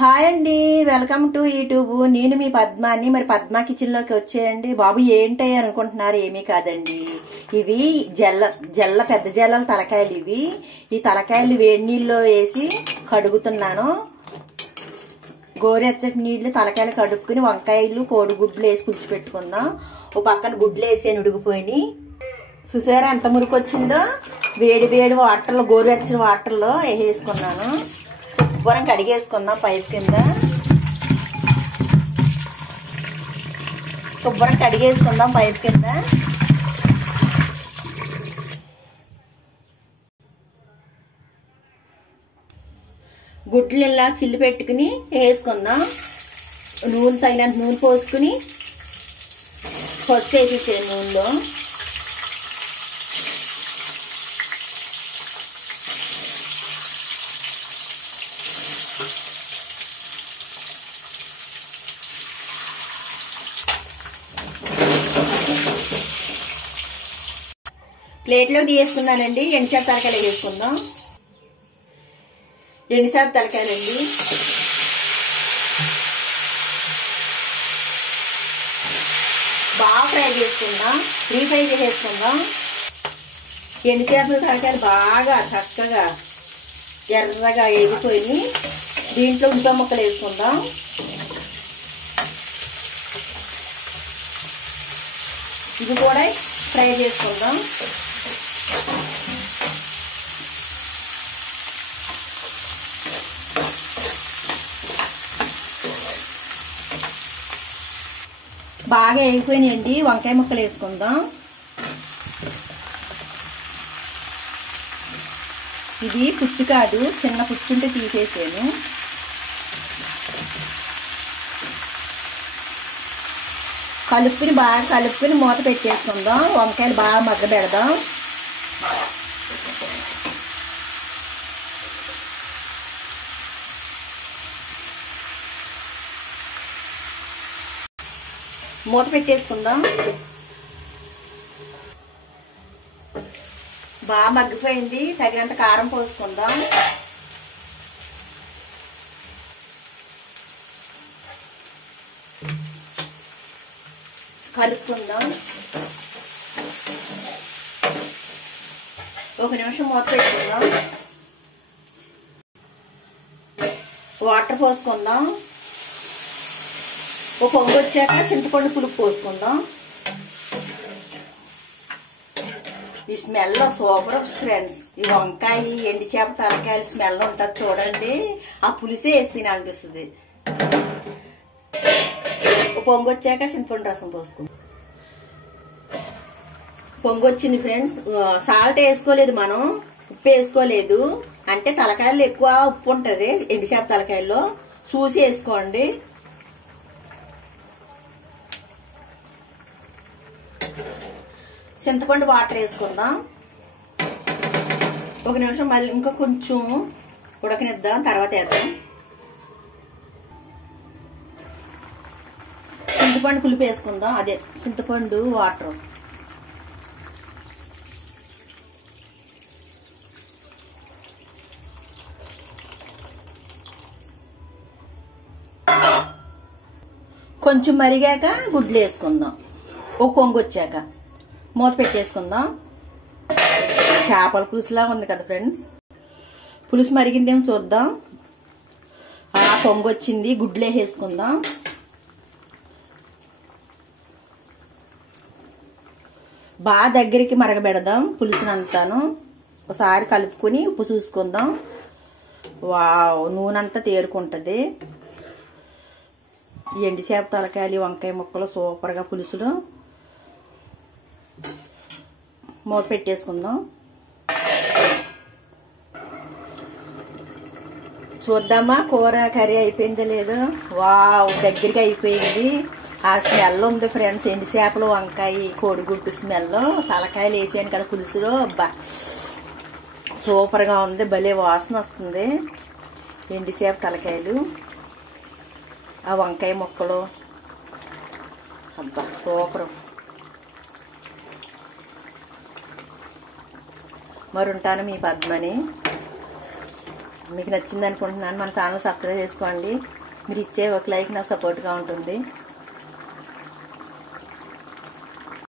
Hi అండి, welcome to YouTube. నేను మీ పద్మాని. మరి పద్మా కిచెన్ లోకి వచ్చేయండి. బాబు ఏంటయ్య అనుకుంటున్నారు, ఏమీ కాదండి. ఇవి పెద్ద జల్లల తలకాయలు. ఈ తలకాయలు వేడి నీళ్ళలో వేసి కడుగుతున్నాను. గోరెచ్చటి నీళ్లు తలకాయలు కడుక్కుని వంకాయలు కోడిగుడ్లు వేసి పులిచిపెట్టుకుందాం. ఓ పక్కన గుడ్లు వేసి ఉడికిపోయి చూసారా ఎంత మురికి వచ్చిందో. వేడి వేడి వాటర్లో, గోరువెచ్చని వాటర్లో వేసేసుకున్నాను. శుభ్రం కడిగేసుకుందాం. పైప్ కింద శుభ్రం కడిగేసుకుందాం. పైప్ కింద గుడ్లు ఇలా చిల్లు పెట్టుకుని వేసుకుందాం. నూనె తగినంత నూనె పోసుకుని పసుపు వేసేసాను నూనెలో. ప్లేట్లో తీసుకున్నానండి. ఎండుచేప తలకాయలు వేసుకుందాం. ఎండుచేప తలకాయలండి. బాగా ఫ్రై చేసుకుందాం. ఫ్రై చేసేసుకుందాం. ఎండుచేపల తలకాయలు బాగా చక్కగా ఎర్రగా వేగిపోయి దీంట్లో ఉల్లిపాయ ముక్కలు వేసుకుందాం. ఇది కూడా ఫ్రై చేసుకుందాం. బాగా వేగిపోయినాయండి. వంకాయ ముక్కలు వేసుకుందాం. ఇది పుచ్చు కాదు, చిన్న పుచ్చుంటే తీసేసాను. బాగా కలుపుకుని మూత పెట్టేసుకుందాం. వంకాయలు బాగా మగ్గ పెడదాం. మూత పెట్టేసుకుందాం. బాగా మగ్గిపోయింది. తగినంత కారం పోసుకుందాం. కలుపుకుందాం. ఒక నిమిషం మూత పెట్టుకుందాం. వాటర్ పోసుకుందాం. ఒక పొంగు వచ్చాక చింతపండు పులుపు పోసుకుందాం. ఈ స్మెల్ సూపర్ ఫ్రెండ్స్. ఈ వంకాయ ఎండుచేప తలకాయలు స్మెల్ ఉంటుంది చూడండి. ఆ పులిసే వేసి తినాలనిపిస్తుంది. పొంగు వచ్చాక చింతపండు రసం పోసుకుందాం. పొంగు వచ్చింది ఫ్రెండ్స్. సాల్ట్ వేసుకోలేదు, మనం ఉప్పు వేసుకోలేదు. అంటే తలకాయల్లో ఎక్కువ ఉప్పు ఉంటుంది. ఎండుచేప తలకాయల్లో చూసి వేసుకోండి. చింతపండు వాటర్ వేసుకుందాం. ఒక నిమిషం మళ్ళీ ఇంకా కొంచెం ఉడకనిద్దాం, తర్వాత వేద్దాం. చింతపండు పులుపు వేసుకుందాం. అదే చింతపండు వాటర్. కొంచెం మరిగాక గుడ్లు వేసుకుందాం. ఓ పొంగు వచ్చాక మూత పెట్టేసుకుందాం. చేపల పులుసులా ఉంది కదా ఫ్రెండ్స్. పులుసు మరిగిందేమో చూద్దాం. పొంగు వచ్చింది. గుడ్లు వేసేసుకుందాం. బాగా దగ్గరికి మరగబెడదాం పులుసునంతాను. ఒకసారి కలుపుకొని ఉప్పు చూసుకుందాం. వావ్, నూనెంతా తేరుకుంటుంది. ఈ ఎండుచేప తలకాయలు వంకాయ ముక్కలు సూపర్గా పులుసులో. మూత పెట్టేసుకుందాం. చూద్దామా కూర కర్రీ అయిపోయిందో లేదో. వావ్, దగ్గరికి అయిపోయింది. ఆ స్మెల్ ఉంది ఫ్రెండ్స్. ఎండుచేపలు వంకాయ కోడిగుడ్డు స్మెల్. తలకాయలు వేసాను కదా పులుసులో. అబ్బా సూపర్గా ఉంది. భలే వాసన వస్తుంది. ఎండుచేప తలకాయలు, ఆ వంకాయ ముక్కలు, అబ్బా సూపర్. మరి ఉంటాను మీ పద్మని. మీకు నచ్చింది అనుకుంటున్నాను. మన ఛానల్ సబ్స్క్రైబ్ చేసుకోండి. మీరు ఇచ్చే ఒక లైక్ నాకు సపోర్ట్గా ఉంటుంది.